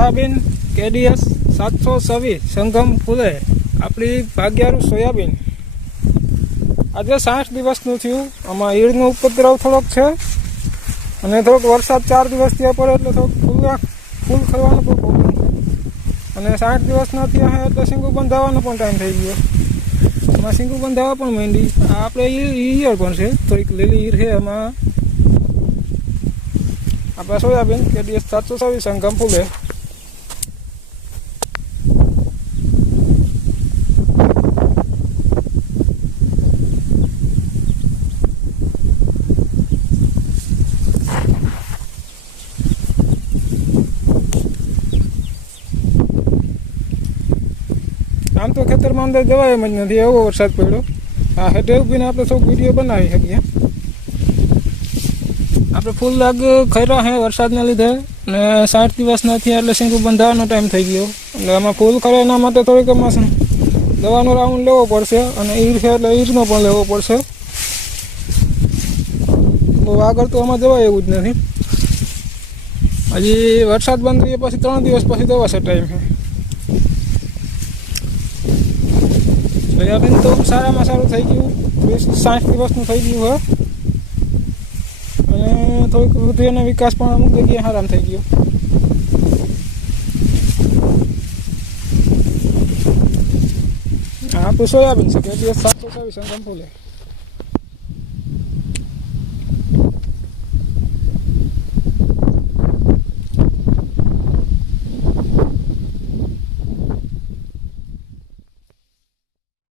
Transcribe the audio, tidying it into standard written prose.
Soybean KDS 726 સંગમ ફૂલે આપણી ભાગ્યારું સોયાબીન આજે 60 દિવસનું થયું. આમાં ઈયળનો ઉપદ્રવ થોડોક છે અને થોડોક વરસાદ 4 દિવસ થયા પડે એટલે થોડોક ફૂલ ખરવાનો પણ પ્રોબ્લેમ છે. અને 60 દિવસના થયા હોય એટલે સિંગુ બંધાવવાનો પણ ટાઈમ થઈ ગયો. એમાં સિંગુ બંધાવવા પણ માંડી. આપણે ઈયળ પણ છે, થોડીક લીલી ઈયળ છે. એમાં આપણા સોયાબીન KDS 726 સંગમ ફૂલે. આમ તો ખેતરમાં અંદર જવાય એમ જ નથી, એવો વરસાદ પડ્યો. આ હેઠે ઊભીને આપણે થોડુંક વિડીયો બનાવી શકીએ. આપણે ફૂલ લાગ ખર્યા છે વરસાદને લીધે, ને 60 દિવસના થયા એટલે સિંગુ બંધાવાનો ટાઈમ થઈ ગયો. એટલે આમાં ફૂલ ખરે એના માટે થોડીક એમાં દવાનો રાઉન્ડ લેવો પડશે, અને ઈર છે એટલે ઈરનો પણ લેવો પડશે. બહુ આગળ તો આમાં જવાય એવું જ નથી. હજી વરસાદ બંધ થયા પછી 3 દિવસ પછી દવાશે ટાઈમ છે. સોયાબીન તો સારામાં સારું થઈ ગયું, 60 દિવસનું થઈ ગયું હોય. અને થોડીક વૃદ્ધિ અને વિકાસ પણ અમુક જગ્યાએ આરામ થઈ ગયો. આપણું સોયાબીન છે KDS 726 સંગમ ફૂલે.